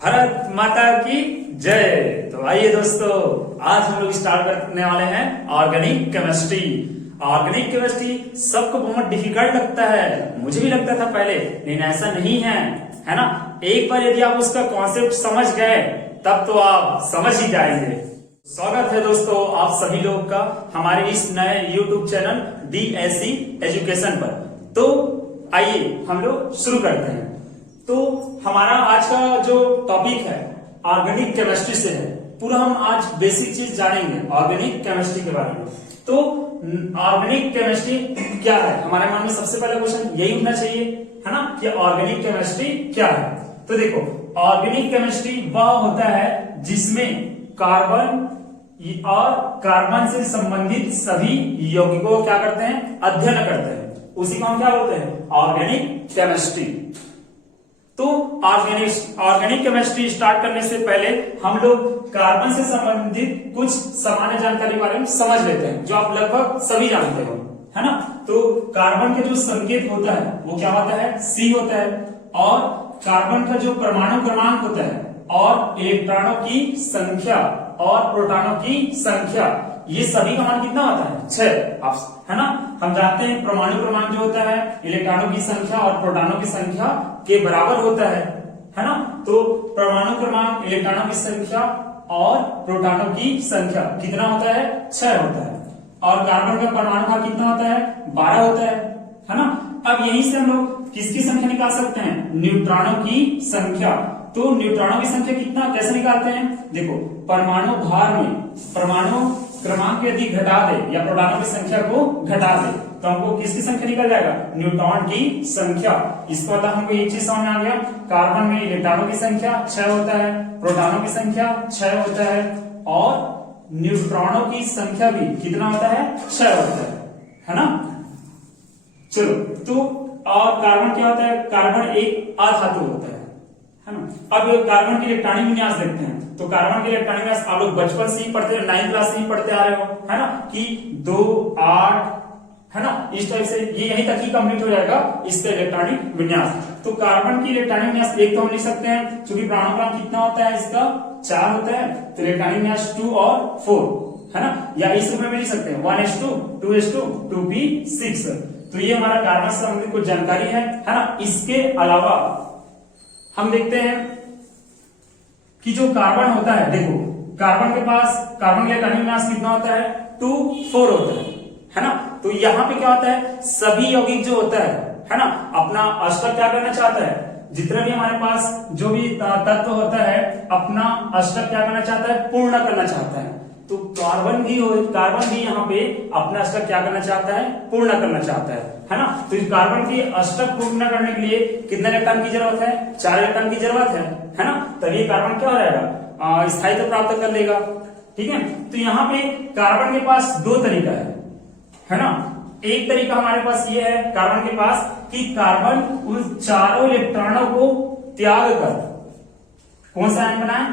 भारत माता की जय। तो आइए दोस्तों, आज हम लोग स्टार्ट करने वाले हैं ऑर्गेनिक केमिस्ट्री। ऑर्गेनिक केमिस्ट्री सबको बहुत डिफिकल्ट लगता है, मुझे भी लगता था पहले, लेकिन ऐसा नहीं है ना। एक बार यदि आप उसका कॉन्सेप्ट समझ गए तब तो आप समझ ही जाएंगे। स्वागत है दोस्तों आप सभी लोग का हमारे इस नए यूट्यूब चैनल DSC एजुकेशन पर। तो आइए हम लोग शुरू करते हैं। तो हमारा आज का जो टॉपिक है ऑर्गेनिक केमिस्ट्री से है। पूरा हम आज बेसिक चीज जानेंगे ऑर्गेनिक केमिस्ट्री के बारे में। तो ऑर्गेनिक केमिस्ट्री क्या है, हमारे मन में सबसे पहला क्वेश्चन यही होना चाहिए, है ना, कि ऑर्गेनिक केमिस्ट्री क्या है। तो देखो, ऑर्गेनिक केमिस्ट्री वह होता है जिसमें कार्बन और कार्बन से संबंधित सभी यौगिकों को क्या करते हैं, अध्ययन करते हैं, उसी को हम क्या बोलते हैं, ऑर्गेनिक केमिस्ट्री। तो ऑर्गेनिक केमिस्ट्री स्टार्ट करने से पहले हम लोग कार्बन से संबंधित कुछ सामान्य जानकारी के बारे में समझ लेते हैं, जो आप लगभग सभी जानते हो, है ना। तो कार्बन के जो संकेत होता है वो क्या होता है, C होता है। और कार्बन का जो परमाणु क्रमांक होता है और इलेक्ट्रॉनों की संख्या और प्रोटॉनों की संख्या, ये सभी का मान कितना होता है, 6, है ना। हम जानते हैं परमाणु क्रमांक जो होता है इलेक्ट्रॉनों की संख्या और प्रोटॉनों की संख्या के बराबर होता है ना। तो परमाणु क्रमांक, इलेक्ट्रॉनों की संख्या और प्रोटॉनों की संख्या कितना होता है, 6 होता है। और कार्बन का परमाणु भार कितना होता है, 12 होता है ना। अब यहीं से हम लोग किसकी संख्या निकाल सकते हैं, न्यूट्रॉनों की संख्या। तो न्यूट्रॉनों की संख्या कितना कैसे निकालते हैं, देखो, परमाणु भार में परमाणु क्रमांक यदि घटा दे या प्रोटॉनों की संख्या को घटा दे तो हमको किसकी संख्या निकल जाएगा, न्यूट्रॉन की संख्या। इसको मतलब हमको एक चीज समझ में आ गया, कार्बन में इलेक्ट्रॉनों की संख्या 6 होता है, प्रोटॉनों की संख्या 6 होता है और न्यूट्रॉनों की संख्या भी कितना होता है, 6 होता है ना। चलो, तो और कार्बन क्या होता है, कार्बन एक अधातु होता है ना। अब कार्बन की इलेक्ट्रॉनिक विन्यास देखते हैं। तो कार्बन की इलेक्ट्रॉनिक विन्यास आप लोग बचपन से ही पढ़ते हैं, 9th क्लास से ही पढ़ते आ रहे हो, है ना, कि 2, 8, है ना, इस टाइप से ये यहीं तक ही कंप्लीट हो जाएगा इसका इलेक्ट्रॉनिक विन्यास। तो कार्बन की इलेक्ट्रॉनिक विन्यास एक तो हम लिख सकते हैं, क्योंकि परमाणु क्रमांक कितना होता है इसका, 4 होता है, तो इलेक्ट्रॉनिक विन्यास 2 और 4, है ना। या इस रूप में लिख सकते हैं 1s2 2s2 2p6। तो ये हमारा कार्बन से संबंधित कुछ जानकारी है ना। इसके अलावा हम देखते हैं कि जो कार्बन होता है, देखो, कार्बन के पास कार्बन का इलेक्ट्रॉनिक विन्यास कितना होता है, 2, 4 होता है ना। तो यहाँ पे क्या होता है, सभी यौगिक जो होता है ना, अपना अष्टक क्या करना चाहता है, जितना भी हमारे पास जो भी तत्व होता है अपना अष्टक क्या करना चाहता है, पूर्ण करना चाहता है। तो कार्बन भी यहाँ पे अपना अष्टक क्या करना चाहता है, पूर्ण करना चाहता है ना। तो इस कार्बन की अष्टक पूर्ण करने के लिए कितने इलेक्ट्रॉन की जरूरत है, 4 इलेक्ट्रॉन की जरूरत है ना। तभी कार्बन क्या हो जाएगा, स्थायित्व प्राप्त कर लेगा, ठीक है। तो यहाँ पे कार्बन के पास 2 तरीका है ना। एक तरीका हमारे पास ये है कार्बन के पास कि कार्बन उन चारों इलेक्ट्रॉनों को त्याग कर कौन सा आयन बनाए,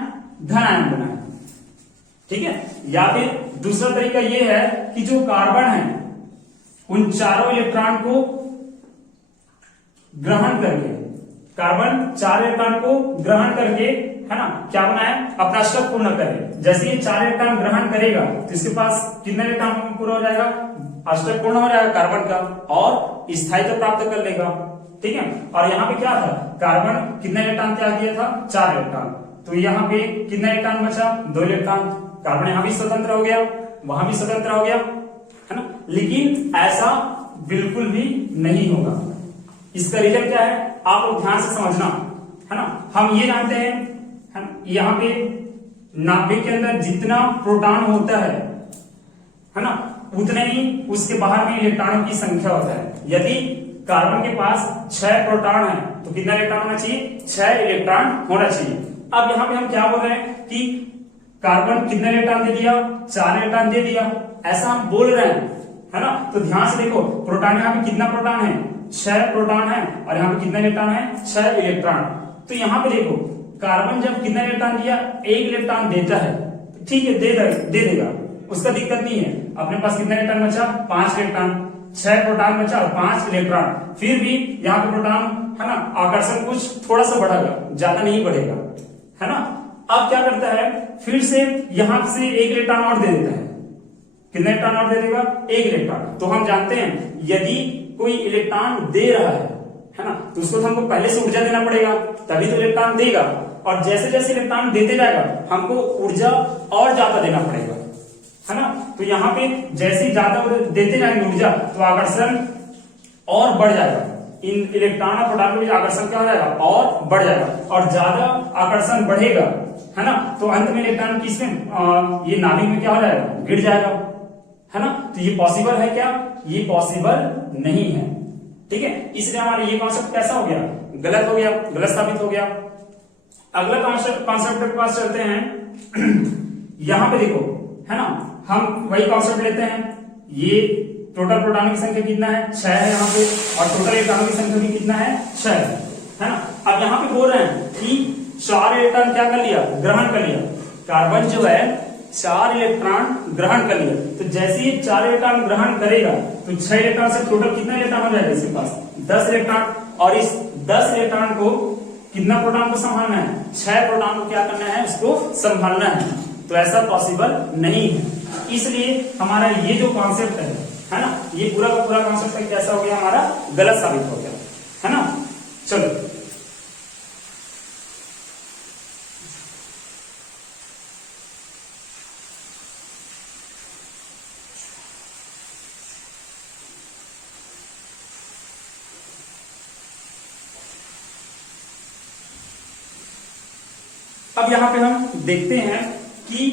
धन आयन बनाए, ठीक है। या फिर दूसरा तरीका ये है कि जो कार्बन है उन चारों इलेक्ट्रॉन को ग्रहण करके, कार्बन 4 इलेक्ट्रॉन को ग्रहण करके, है ना, क्या बनाए, अपना अष्टक पूर्ण करे। जैसे ये 4 इलेक्ट्रॉन ग्रहण करेगा तो इसके पास कितने इलेक्ट्रॉन पूरा हो जाएगा, अष्टक पूर्ण हो जाएगा कार्बन का और स्थायित्व प्राप्त कर लेगा, ठीक है। और यहाँ पे क्या था, कार्बन कितने इलेक्ट्रॉन त्याग दिया था, 4 इलेक्ट्रॉन। तो यहाँ पे कितने इलेक्ट्रॉन बचा, 2 इलेक्ट्रॉन। कार्बन यहाँ भी स्वतंत्र हो गया, वहां भी स्वतंत्र हो गया, है ना। लेकिन ऐसा बिल्कुल भी नहीं होगा। इसका रीजन क्या है, आप लोग ध्यान से समझना, है ना। हम ये जानते हैं यहाँ पे नाभिक के अंदर जितना प्रोटॉन होता है ना, उतने ही उसके बाहर में इलेक्ट्रॉनों की संख्या होता है। यदि कार्बन के पास 6 प्रोटॉन है तो कितना इलेक्ट्रॉन होना चाहिए, 6 इलेक्ट्रॉन होना चाहिए। अब यहाँ पे हम क्या बोल रहे हैं कि कार्बन कितने इलेक्ट्रॉन दे दिया, 4 इलेक्ट्रॉन दे दिया, ऐसा हम बोल रहे हैं, है ना। तो ध्यान से देखो, प्रोटॉन यहाँ पे कितना प्रोटॉन है, 6 प्रोटॉन है, और यहाँ पे कितना इलेक्ट्रॉन है, 6 इलेक्ट्रॉन। तो यहाँ पे देखो, कार्बन जब कितना इलेक्ट्रॉन दिया, 1 इलेक्ट्रॉन देता है, ठीक है, दे देगा, उसका दिक्कत नहीं है। अपने पास कितना इलेक्ट्रॉन बचा, 5 इलेक्ट्रॉन, 6 प्रोटॉन बचा और 5 इलेक्ट्रॉन। फिर भी यहाँ पे प्रोटॉन, है ना, आकर्षण कुछ थोड़ा सा बढ़ेगा, ज्यादा नहीं बढ़ेगा, है ना। अब क्या करता है, फिर से यहां से एक इलेक्ट्रॉन और दे देता है। कितने इलेक्ट्रॉन और दे देगा, एक इलेक्ट्रॉन। तो हम जानते हैं यदि कोई इलेक्ट्रॉन दे रहा है ना, तो उसको तो हमको पहले से ऊर्जा देना पड़ेगा, तभी तो इलेक्ट्रॉन देगा। और जैसे जैसे इलेक्ट्रॉन देते जाएगा हमको ऊर्जा और ज्यादा देना पड़ेगा, है ना। तो यहाँ पे जैसे ही ज्यादा देते जाएंगे ऊर्जा, तो आकर्षण और बढ़ जाएगा। इन इलेक्ट्रॉन और प्रोटॉन के बीच आकर्षण क्या हो जाएगा, और बढ़ जाएगा। और ज्यादा आकर्षण बढ़ेगा, है ना, तो अंत में इलेक्ट्रॉन किसमें, ये नाभिक में क्या हो जाएगा, गिर जाएगा, है ना। तो ये पॉसिबल है क्या, ये पॉसिबल नहीं है, ठीक है। इसलिए हमारा ये कॉन्सेप्ट कैसा हो गया, गलत हो गया, गलत साबित हो गया। अगला कॉन्सेप्ट के पास चलते हैं। यहां पे देखो, है ना, हम वही कॉन्सेप्ट लेते हैं। ये टोटल प्रोटॉन की संख्या कितना है, 6 है यहाँ पे, और टोटल इलेक्ट्रॉनों की संख्या भी कितना है, 6 है ना। अब यहाँ पे बोल रहे हैं कि 4 इलेक्ट्रॉन क्या कर लिया, ग्रहण कर लिया। कार्बन जो है 4 इलेक्ट्रॉन ग्रहण कर लिया। तो जैसे ही 4 इलेक्ट्रॉन ग्रहण करेगा तो 6 इलेक्ट्रॉन से टोटल कितना इलेक्ट्रॉन हो जाएगा इसके पास, 10 इलेक्ट्रॉन। और इस 10 इलेक्ट्रॉन को कितना प्रोटॉन को संभालना है, 6 प्रोटॉन को क्या करना है, उसको संभालना है। तो ऐसा पॉसिबल नहीं है। इसलिए हमारा ये जो कॉन्सेप्ट है ना, ये पूरा का पूरा कॉन्सेप्ट कैसा हो गया, हमारा गलत साबित हो गया, है ना। चलो अब यहां पे हम देखते हैं कि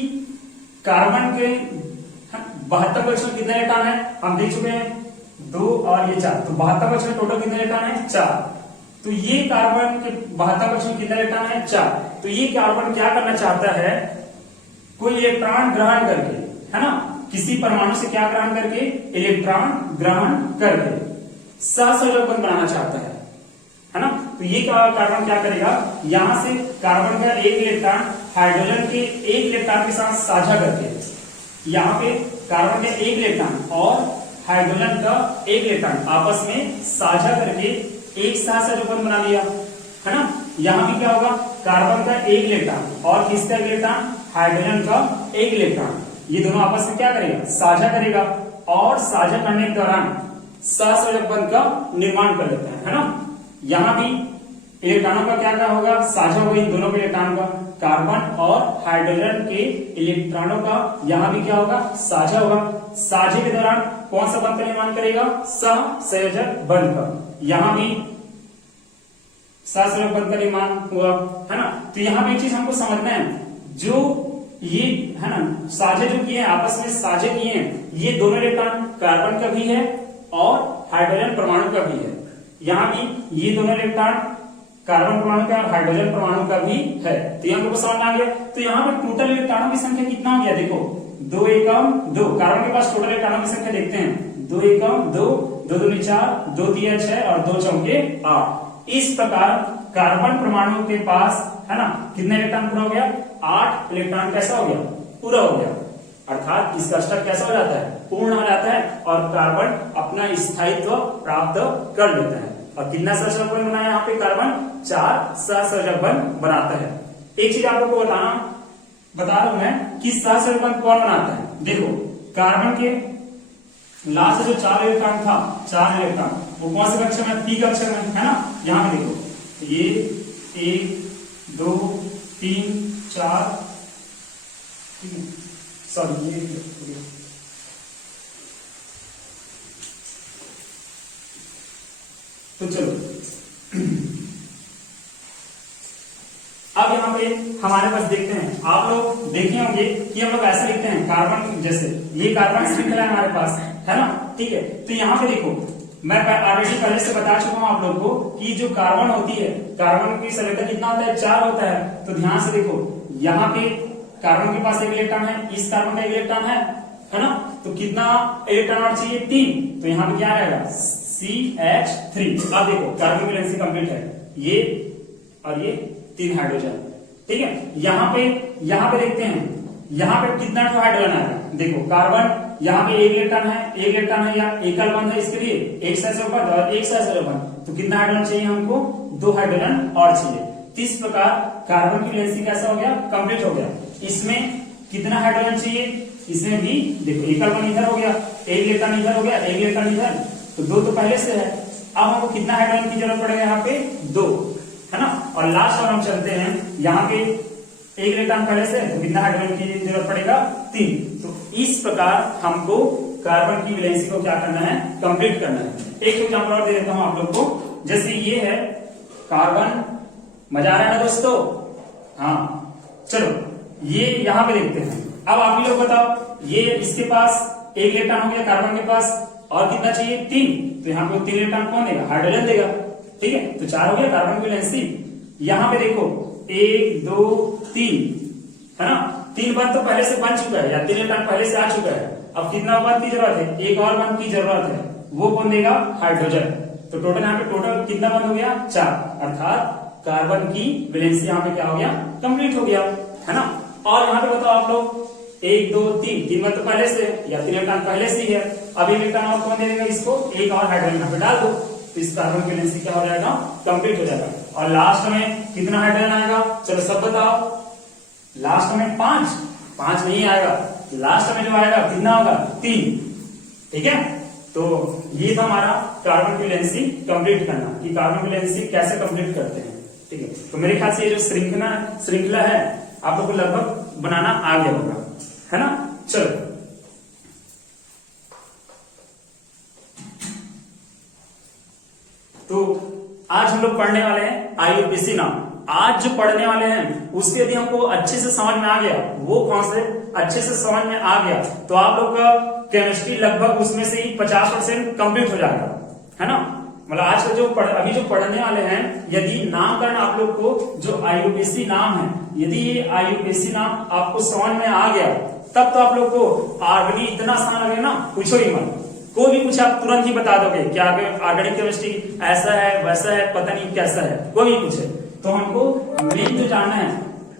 कार्बन के 72 कक्षों में कितने इलेक्ट्रॉन है, हम देख चुके हैं 2 और ये 4। तो 72 कक्षों में टोटल कितने इलेक्ट्रॉन है, 4। तो ये कार्बन के 72 कक्षों में कितने इलेक्ट्रॉन है, 4। तो ये कार्बन क्या करना चाहता है, कोई इलेक्ट्रॉन ग्रहण करके, है ना, किसी परमाणु से क्या ग्रहण करके, इलेक्ट्रॉन ग्रहण करके सहसंयोजक बंध बनाना चाहता है ना। तो ये कार्बन क्या करेगा, यहां से कार्बन का एक इलेक्ट्रॉन हाइड्रोजन के एक इलेक्ट्रॉन के साथ साझा करके, यहाँ पे कार्बन का एक इलेक्ट्रॉन और हाइड्रोजन का एक इलेक्ट्रॉन आपस में साझा करके एक सहसंयोजक बंध बना लिया, है ना। यहाँ भी क्या होगा, कार्बन का एक इलेक्ट्रॉन और किसका एक इलेक्ट्रॉन, हाइड्रोजन का एक इलेक्ट्रॉन, ये दोनों आपस में क्या करेगा, साझा करेगा। और साझा करने के दौरान सहसंयोजक बंध का निर्माण कर लेते हैं, है ना। यहाँ भी इलेक्ट्रॉनों का क्या क्या होगा, साझा होगा इन दोनों के इलेक्ट्रॉन का, कार्बन और हाइड्रोजन के इलेक्ट्रॉनों का यहाँ भी क्या होगा, साझा होगा। साझे के दौरान कौन सा बंध का निर्माण करेगा, सहसंयोजक बंध का। यहाँ भी सहसंयोजक बंध का निर्माण हुआ, है ना। तो यहाँ पे एक चीज हमको समझना है, जो ये है ना साझे जो किए हैं, आपस में साझे किए हैं, ये दोनों इलेक्ट्रॉन कार्बन का भी है और हाइड्रोजन परमाणु का भी है। यहाँ भी ये दोनों इलेक्ट्रॉन कार्बन परमाणु का और हाइड्रोजन परमाणु का भी है। तो यहाँ हमको समझ आ गया। तो यहाँ पे टोटल इलेक्ट्रॉनों की संख्या कितना हो गया, देखो 2 एकम 2। कार्बन के पास टोटल इलेक्ट्रॉनों की संख्या देखते हैं, 2 एकम 2, 2 दूनी 4, 2 तिया 6 और 2 चौके 8। इस प्रकार कार्बन परमाणु के पास, है ना, कितने इलेक्ट्रॉन पूरा हो गया, 8 इलेक्ट्रॉन कैसा हो गया, पूरा हो गया। अर्थात इसका स्तर कैसा हो जाता है, पूर्ण हो जाता है और कार्बन अपना स्थायित्व प्राप्त कर लेता है। और कितना सहसंयोजक बंध बनाया यहाँ पे, कार्बन 4 सहसंयोजक बंध बनाता है। एक चीज आप लोग को बता रहा हूं मैं कि सहसंयोजक बंध कौन बनाता है। देखो कार्बन के लास्ट जो 4 इलेक्ट्रॉन था, 4 इलेक्ट्रॉन वो कौन से कक्षा में, पी कक्षा में, है ना। यहाँ पे देखो ये 1 2 3 4, सॉरी ये तो चलो अब यहाँ पे हमारे पास देखते हैं, आप लोग देखे होंगे कि हम लोग ऐसे लिखते हैं कार्बन, जैसे ये कार्बन श्रृंखला है हमारे पास, है ना, ठीक है। तो यहाँ पे देखो मैं ऑलरेडी पहले से बता चुका हूं आप लोग को कि जो कार्बन होती है, कार्बन की संख्या कितना होता है, 4 होता है। तो ध्यान से देखो, यहाँ पे कार्बन के पास एक इलेक्ट्रॉन है, इस कार्बन का एक इलेक्ट्रॉन है ना। तो कितना इलेक्ट्रॉन और चाहिए, 3। तो यहाँ पे क्या रहेगा, CH3। अब देखो कार्बन की वैलेंसी कंप्लीट है, ये और ये 3 हाइड्रोजन, ठीक है। यहाँ पे देखते हैं, यहाँ पे कितना हाइड्रोजन आएगा। देखो कार्बन यहाँ पे एक इलेक्ट्रॉन है या एकल बंध है, इसके लिए एक सहसंयोजक बंध और एक सहसंयोजक बंध। तो कितना हाइड्रोजन चाहिए हमको, 2 हाइड्रोजन और चाहिए। तो इस प्रकार कार्बन की वैलेंसी कैसा हो गया, कंप्लीट हो गया। इसमें कितना हाइड्रोजन चाहिए, इसमें भी देखो एक कार्बन इधर हो गया, एक इलेक्ट्रॉन इधर हो गया, एक इलेक्ट्रॉन इधर, तो दो तो पहले से है। अब हमको कितना हाइड्रोजन की जरूरत पड़ेगा, यहाँ पे दो, है ना। और लास्ट और हम चलते हैं, यहाँ पे एक इलेक्ट्रॉन पहले से, तो कितना हाइड्रोजन की जरूरत पड़ेगा, तीन। तो इस प्रकार हमको कार्बन की वैलेंसी को क्या करना है, कंप्लीट करना है। एक एग्जांपल और दे देता हूं आप लोग को, जैसे ये है कार्बन, मजा आ रहा है ना दोस्तों, हाँ चलो ये यहाँ पे देखते हैं। अब आप ही लोग बताओ, ये इसके पास एक इलेक्ट्रॉन हो गया कार्बन के पास, और कितना चाहिए, तीन, तो यहाँ पे तीन इलेक्ट्रॉन कौन देगा, हाइड्रोजन देगा, ठीक है। तो चार हो गया कार्बन की वैलेंसी। यहाँ पे देखो 1 2 3, है ना, तीन बंद तो पहले से बन चुका है, या तीन इलेक्ट्रॉन पहले से आ चुका है। अब कितना बंद की जरूरत है, एक और बंद की जरूरत है, वो कौन देगा, हाइड्रोजन। तो टोटल यहाँ पे टोटल कितना बंद हो गया, 4, अर्थात कार्बन की वैलेंसी यहाँ पे क्या हो गया, कंप्लीट हो गया, है ना। और यहाँ पे बताओ आप लोग, 1 2 3, तीन बंद तो पहले से, या तीन इलेक्ट्रॉन पहले से ही है। अब एक इलेक्ट्रॉन और कौन दे देगा इसको, एक और हाइड्रोजन यहाँ पे डाल दो, तो इस कार्बन की वैलेंसी क्या हो जाएगा, कंप्लीट हो जाएगा। और लास्ट में कितना हाइड्रोजन आएगा, चलो सब बताओ। लास्ट में 5 नहीं आएगा, लास्ट में जो आएगा कितना होगा, 3, ठीक है। तो ये था हमारा कार्बन की वैलेंसी कंप्लीट करना, कि कार्बन की वैलेंसी कैसे कंप्लीट करते हैं, ठीक है। तो मेरे ख्याल से ये जो श्रृंखला है आप लोग को लगभग बनाना आ गया होगा, है ना। चलो तो आज हम लोग पढ़ने वाले हैं आईयूपीएसी नाम। आज जो पढ़ने वाले हैं उसके यदि हमको अच्छे से समझ में आ गया, वो कॉन्सेप्ट अच्छे से समझ में आ गया, तो आप लोग का केमिस्ट्री लगभग उसमें से ही 50% कंप्लीट हो जाएगा, है ना। मतलब आज का जो अभी जो पढ़ने वाले हैं, यदि नामकरण आप लोग को जो आईयूपीएसी नाम है, यदि ये आईयूपीएसी नाम आपको समझ में आ गया, तब तो आप लोग को ऑर्गेनिक इतना आसान लगेगा ना, पूछो ही मत। कोई भी पूछे आप तुरंत ही बता दोगे कि ऑर्गेनिक केमिस्ट्री ऐसा है वैसा है, पता नहीं कैसा है, कोई भी पूछे। तो हमको मेन जो जानना है,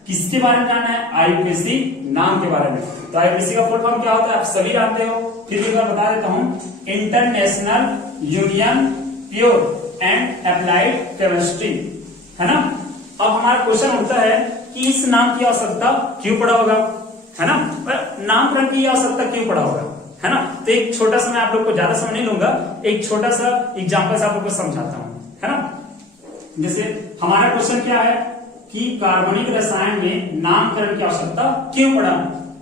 किसके बारे में जानना है, आईयूपीएसी नाम के बारे में। तो आईयूपीएसी का फुल फॉर्म क्या होता है, आप सभी जानते हो, फिर भी मैं बता देता हूँ, international union pure and applied chemistry, है ना। अब हमारा क्वेश्चन उठता है कि इस नाम की आवश्यकता क्यों पड़ा होगा, है ना, नामकरण की आवश्यकता क्यों पड़ा होगा, है ना। तो एक छोटा सा, मैं आप लोग को ज्यादा समय नहीं लूंगा, एक छोटा सा एग्जांपल से आप लोग को समझाता हूँ, है ना। जैसे हमारा क्वेश्चन क्या है कि कार्बनिक रसायन में नामकरण की आवश्यकता क्यों पड़ा,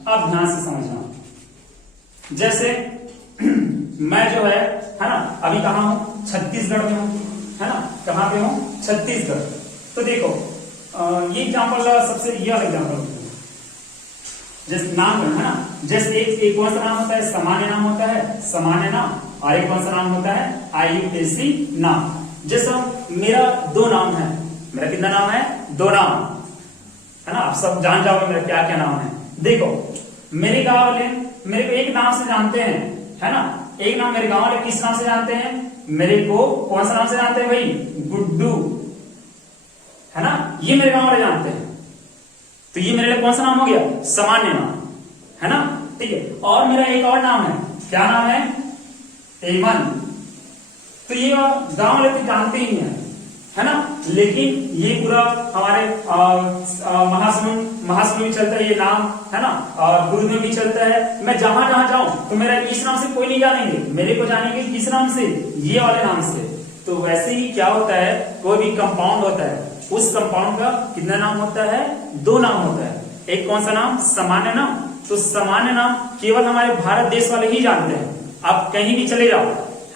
आप ध्यान से समझना। जैसे मैं जो है ना, अभी कहा हूं, छत्तीसगढ़ में हूं, है ना, कहां पे हूं, छत्तीसगढ़। तो देखो ये एग्जांपल सबसे यह एग्जांपल, जैसे नामकरण, है ना। जैसे एक कौन सा नाम होता है, सामान्य नाम होता है, सामान्य नाम, और एक कौन सा नाम होता है, आईयूपीएसी नाम। जैसे मेरा 2 नाम है, मेरा कितना नाम है, 2 नाम, है ना। आप सब जान जाओगे मेरा क्या क्या नाम है। देखो मेरे गांव वाले मेरे को एक नाम से जानते हैं, है ना, एक नाम मेरे गांव वाले किस नाम से जानते हैं, मेरे को कौन सा नाम से जानते हैं भाई, गुड्डू, है ना, ये मेरे गांव वाले जानते हैं। तो ये मेरे लिए कौन सा नाम हो गया, सामान्य नाम, है ना, ठीक है। और मेरा एक और नाम है, क्या नाम है, एमन। तो ये गांव वाले तो जानते ही है ना। लेकिन ये पूरा हमारे महासमुंद में चलता है ये नाम, है ना, और गुरु में भी चलता है। मैं जहां जहां जाऊं तो मेरा इस नाम से कोई नहीं जानेंगे, मेरे को जानेंगे किस नाम से, ये वाले नाम से। तो वैसे ही क्या होता है, कोई भी कंपाउंड होता है, उस कंपाउंड का कितना नाम होता है, 2 नाम होता है। एक कौन सा नाम, सामान्य नाम। तो सामान्य नाम केवल हमारे भारत देश वाले ही जानते हैं। आप कहीं भी चले जाओ,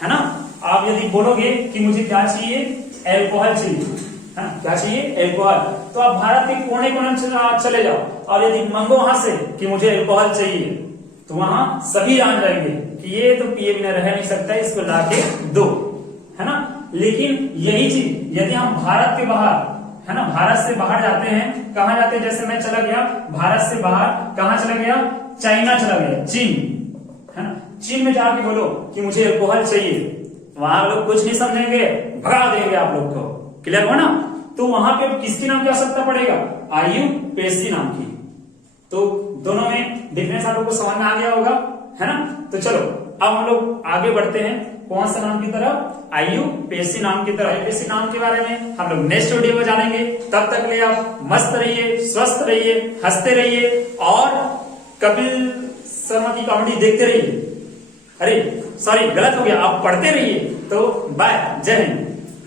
है ना, आप यदि बोलोगे कि मुझे क्या चाहिए, एल्कोहल चाहिए, है ना, क्या चाहिए, एल्कोहल, तो आप भारत के कोने कोने में चले जाओ और यदि मांगो वहां से कि मुझे एल्कोहल चाहिए, तो वहां सभी जान जाएंगे कि ये तो पिए बिना रह नहीं सकता, इसको लाके दो, है ना। लेकिन यही चीज यदि हम भारत के बाहर, है ना, भारत से बाहर जाते हैं, कहां जाते हैं, जैसे मैं चला गया भारत से बाहर, कहां चला गया, चाइना चला गया, चीन, है ना, चीन में जाके बोलो कि मुझे एल्कोहल चाहिए, वहां लोग कुछ नहीं समझेंगे, भगा देंगे आप लोग को, क्लियर हुआ ना। तो वहां पे किसके नाम की आवश्यकता पड़ेगा, आईयूपीएसी नाम की। तो दोनों में डिफरेंस आप लोग को समझ में आ गया होगा, है ना। तो चलो अब हम लोग आगे बढ़ते हैं कौन सा नाम की तरफ, आईयूपीएससी नाम की तरफ। आईयूपीएससी नाम के बारे में हम लोग नेक्स्ट वीडियो में जानेंगे। तब तक ले आप मस्त रहिए, स्वस्थ रहिए, हंसते रहिए और कपिल शर्मा की कॉमेडी देखते रहिए। अरे सॉरी, गलत हो गया, आप पढ़ते रहिए। तो बाय, जय हिंद।